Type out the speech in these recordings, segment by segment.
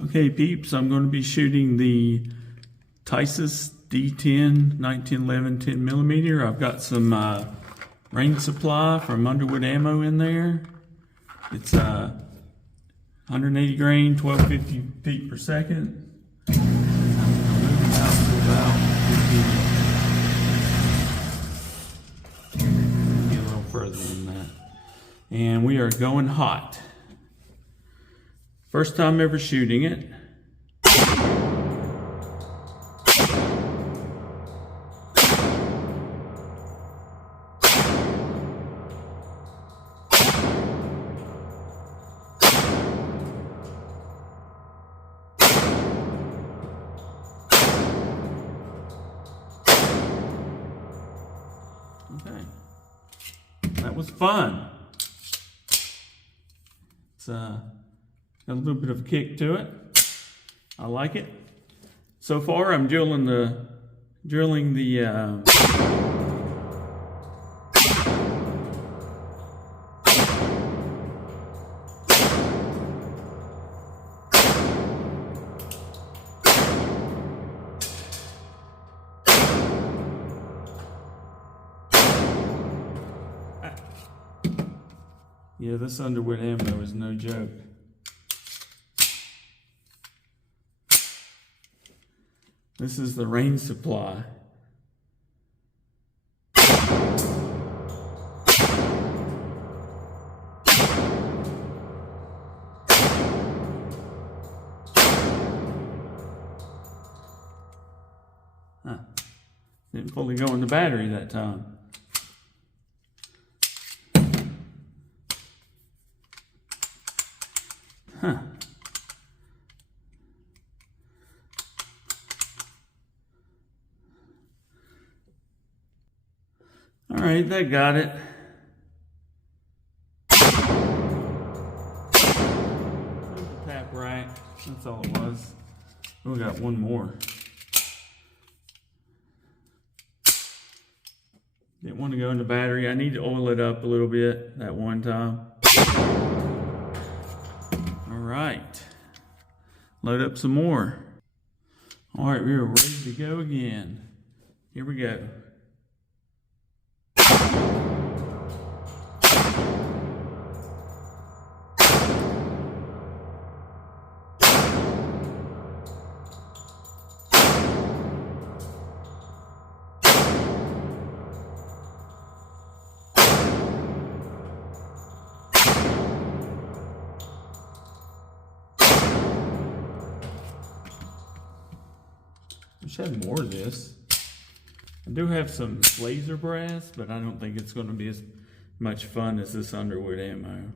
Okay, peeps, I'm going to be shooting the Tisas D10 1911 10mm. I've got some range supply from Underwood Ammo in there. It's 180 grain, 1250 feet per second. I'm moving out to about 15. Get a little further than that. And we are going hot. First time ever shooting it. Okay, that was fun. It's got a little bit of a kick to it. I like it. So far, I'm drilling the yeah, this Underwood Ammo is no joke. This is the range supply. Didn't fully go in the battery that time. All right, that got it. Tap right. That's all it was. We got one more. Didn't want to go in the battery. I need to oil it up a little bit that one time. All right. Load up some more. All right, we're ready to go again. Here we go. Wish I had more of this. I do have some laser brass, but I don't think it's going to be as much fun as this Underwood Ammo.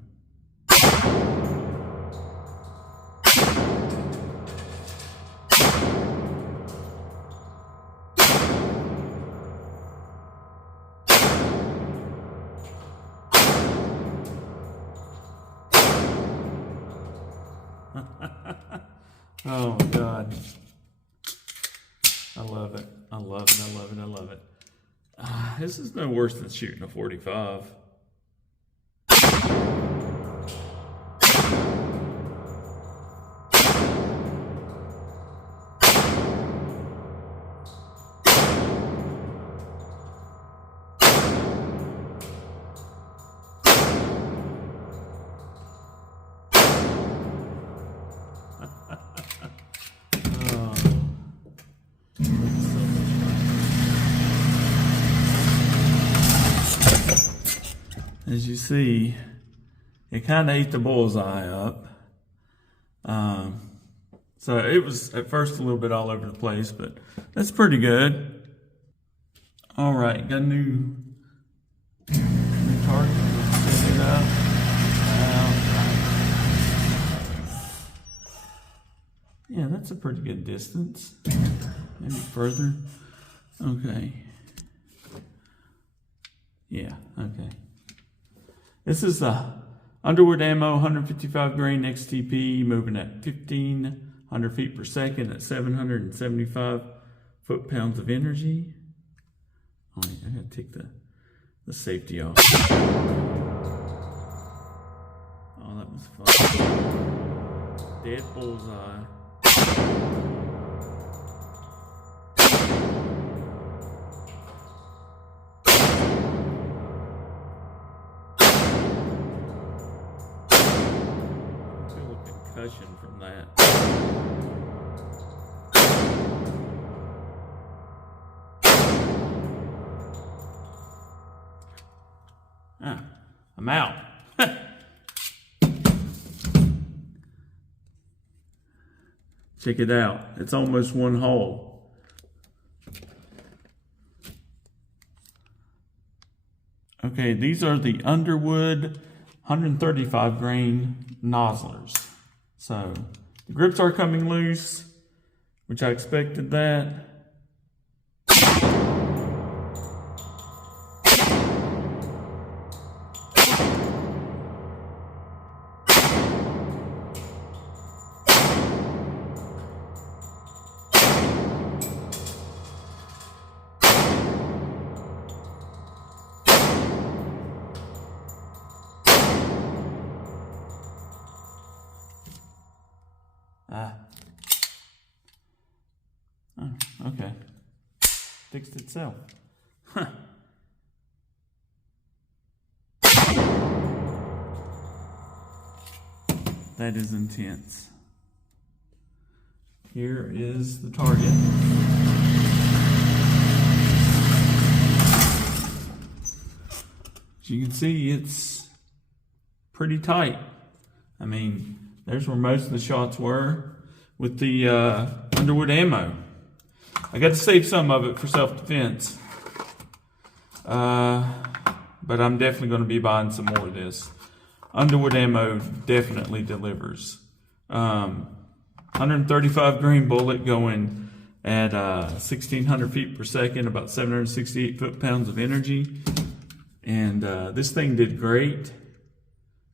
Oh my God. I love it. I love it. I love it. I love it. This is no worse than shooting a 45. As you see, it kind of ate the bullseye up. So it was at first a little bit all over the place, but that's pretty good. All right, got a new target. Set it up. Yeah, that's a pretty good distance. Maybe further. Okay. Yeah, okay. This is the Underwood Ammo 155 grain XTP, moving at 1,500 feet per second at 775 foot-pounds of energy. Oh, I gotta take the safety off. Oh, that was fun. Dead bullseye. Feel a concussion from that. I'm out. Check it out. It's almost one hole. Okay, these are the Underwood 135 grain nozzlers. So the grips are coming loose, which I expected that. Oh, okay. Fixed itself. Huh. That is intense. Here is the target. As you can see, it's pretty tight. I mean, there's where most of the shots were with the Underwood Ammo. I got to save some of it for self-defense. But I'm definitely going to be buying some more of this. Underwood Ammo definitely delivers. 135 grain bullet going at 1,600 feet per second, about 768 foot-pounds of energy. And this thing did great.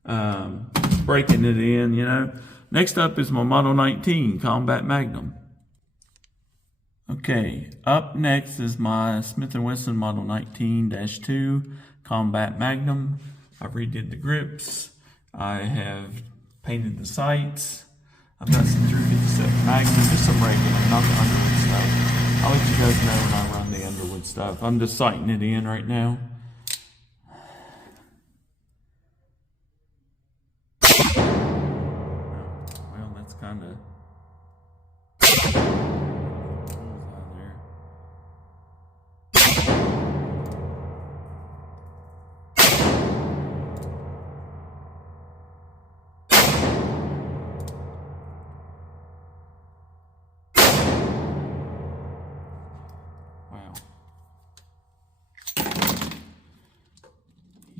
Breaking it in, you know. Next up is my Model 19 Combat Magnum. Okay, up next is my Smith & Wesson Model 19-2 Combat Magnum. I redid the grips. I have painted the sights. I've got some 357 Magnum, just some regular, not the Underwood stuff. I'll let you guys know when I run the Underwood stuff. I'm just sighting it in right now. Well, that's kind of...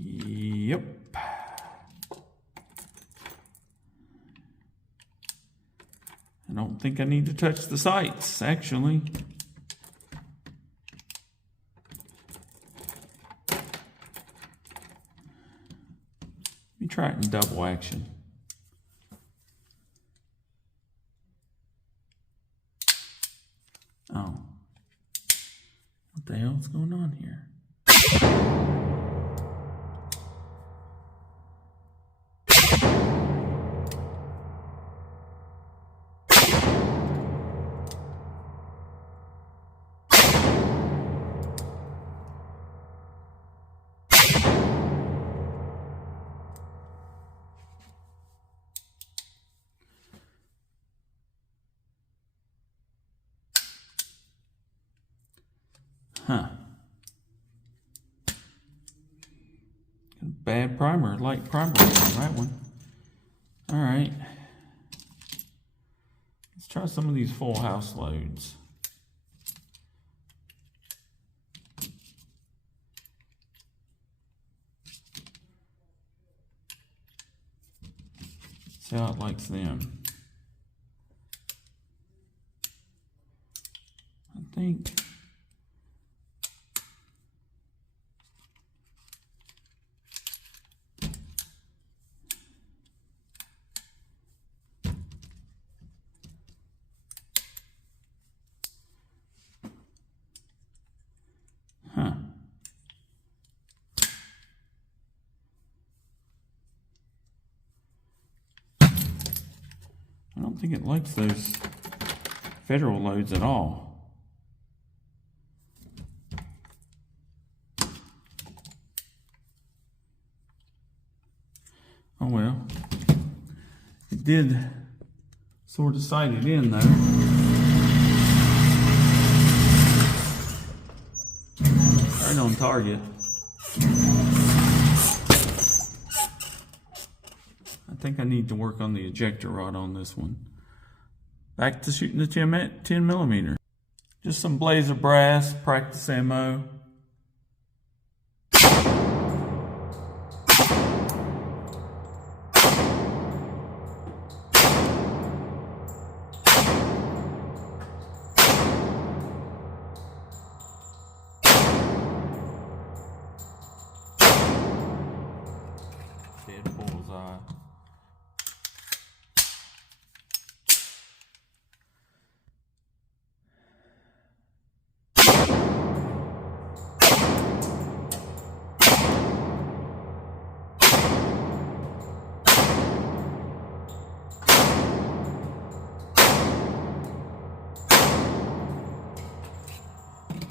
Yep. I don't think I need to touch the sights, actually. Let me try it in double action. Oh. What the hell's going on here? Huh. Bad primer, light primer on that one. All right. Let's try some of these full house loads. See how it likes them. I think. Huh. I don't think it likes those federal loads at all. Oh well. It did sort of sight it in though. Right on target. I think I need to work on the ejector rod on this one. Back to shooting the 10 millimeter. Just some blazer brass, practice ammo. Dead bullseye.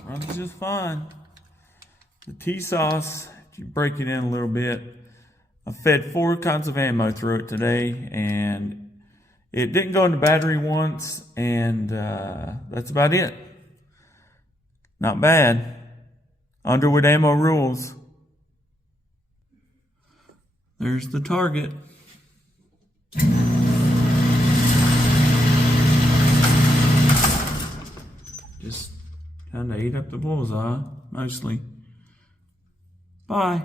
Runs just fine. The Tisas, if you break it in a little bit, I fed 4 kinds of ammo through it today, and it didn't go in the battery once, and that's about it. Not bad. Underwood Ammo rules. There's the target. Just kind of ate up the bullseye, mostly. Bye.